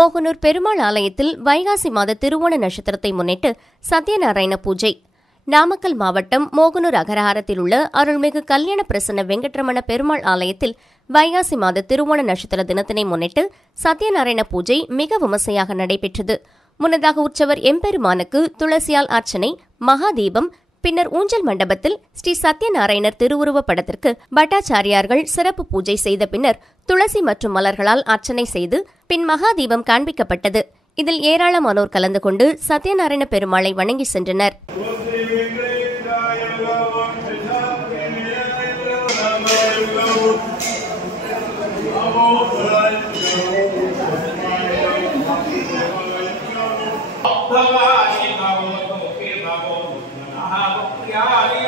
மோகனூர் பெருமாள் ஆலயத்தில் வைகாசி மாத திருவோண நட்சத்திரத்தை முன்னிட்டு சத்யநாராயண பூஜை. நாமக்கல் மாவட்டம் மோகனூர் அகரஹாரத்தில் உள்ள அருள்மிகு கல்யாண பிரசன்ன வெங்கட்ரமண பெருமாள் ஆலயத்தில் வைகாசி மாத திருவோண நட்சத்திர தினத்தினை முன்னிட்டு சத்யநாராயண பூஜை மிக விமர்சையாக நடைபெற்றது. முன்னதாக உற்சவர் எம்பெருமானுக்கு துளசியால் அர்ச்சனை, மகாதீபம், பின்னர் ஊஞ்சல் மண்டபத்தில் ஸ்ரீ சத்யநாராயணர் திருவுருவ படத்திற்கு பட்டாச்சாரியார்கள் சிறப்பு பூஜை செய்த பின்னர் துளசி மற்றும் மலர்களால் அர்ச்சனை செய்து பின் மகாதீபம் காண்பிக்கப்பட்டது. இதில் ஏராளமானோர் கலந்து கொண்டு சத்யநாராயண பெருமாளை வணங்கி சென்றனர். भवानी भवतो के भवो नमः भक्त्यानि